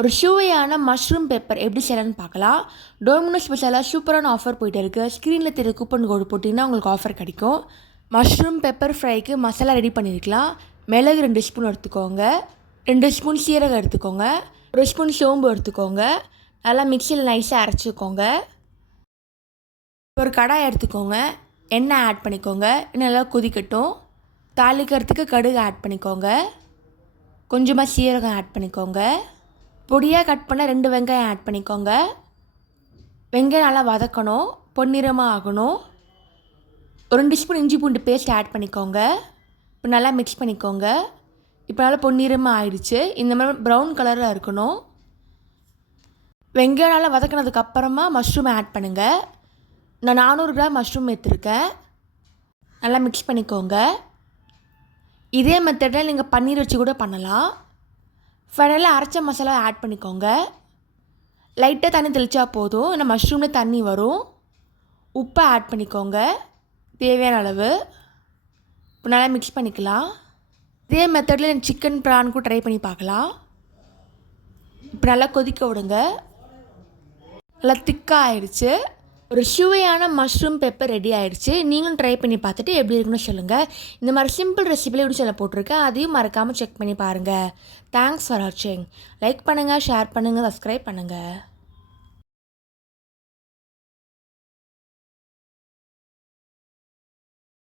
ஒரு சுவையான mushroom pepper எப்படி செய்யலான்னு பார்க்கலாம். டோமினோஸ் மசாலா சூப்பரான ஆஃபர் போயிட்டு இருக்குது. ஸ்க்ரீனில் தெரிய கூப்பன் கோடு போட்டிங்கன்னா உங்களுக்கு ஆஃபர் கிடைக்கும். மஷ்ரூம் பெப்பர் ஃப்ரைக்கு மசாலா ரெடி பண்ணியிருக்கலாம். மிளகு 2 ஸ்பூன் எடுத்துக்கோங்க, 2 ஸ்பூன் சீரகம் எடுத்துக்கோங்க, 1 ஸ்பூன் சோம்பு எடுத்துக்கோங்க. நல்லா மிக்சியில் நைஸாக அரைச்சிக்கோங்க. ஒரு கடாய் எடுத்துக்கோங்க, எண்ணெய் ஆட் பண்ணிக்கோங்க. நல்லா கொதிக்கட்டும். தாளிக்கிறதுக்கு கடுகு ஆட் பண்ணிக்கோங்க, கொஞ்சமாக சீரகம் ஆட் பண்ணிக்கோங்க. பொடியாக கட் பண்ண 2 வெங்காயம் ஆட் பண்ணிக்கோங்க. வெங்காயம் நல்லா வதக்கணும், பொன்னிறமாக ஆகணும். ஒரு 2 ஸ்பூன் இஞ்சி பூண்டு பேஸ்ட் ஆட் பண்ணிக்கோங்க. இப்போ நல்லா மிக்ஸ் பண்ணிக்கோங்க. இப்போ நல்லா பொன்னிறமாக ஆயிடுச்சு. இந்த மாதிரி ப்ரௌன் கலரில் இருக்கணும். வெங்காயம் நல்லா வதக்கினதுக்கப்புறமா மஷ்ரூம் ஆட் பண்ணுங்கள். நான் 400 கிராம் மஷ்ரூம் எடுத்துருக்கேன். நல்லா மிக்ஸ் பண்ணிக்கோங்க. இதே மெத்தடில் நீங்கள் பன்னீர் வச்சு கூட பண்ணலாம். ஃபைனலாக அரைச்ச மசாலா ஆட் பண்ணிக்கோங்க. லைட்டாக தண்ணி தெளித்தா போதும், ஏன்னா மஷ்ரூமில் தண்ணி வரும். உப்பை ஆட் பண்ணிக்கோங்க தேவையான அளவு. இப்போ நல்லா மிக்ஸ் பண்ணிக்கலாம். இதே மெத்தடில் சிக்கன் ப்ரான்க்கும் ட்ரை பண்ணி பார்க்கலாம். இப்போ நல்லா கொதிக்க விடுங்க. நல்லா திக்காக ஆயிடுச்சு. ஒரு சுவையான மஷ்ரூம் பெப்பர் ரெடி ஆகிடுச்சு. நீங்களும் ட்ரை பண்ணி பார்த்துட்டு எப்படி இருக்குன்னு சொல்லுங்கள். இந்த மாதிரி சிம்பிள் ரெசிபியில் எப்படி சொல்ல போட்டிருக்கேன், அதையும் மறக்காமல் செக் பண்ணி பாருங்கள். தேங்க்ஸ் ஃபார் வாட்சிங். லைக் பண்ணுங்கள், ஷேர் பண்ணுங்கள், சப்ஸ்கிரைப் பண்ணுங்கள்.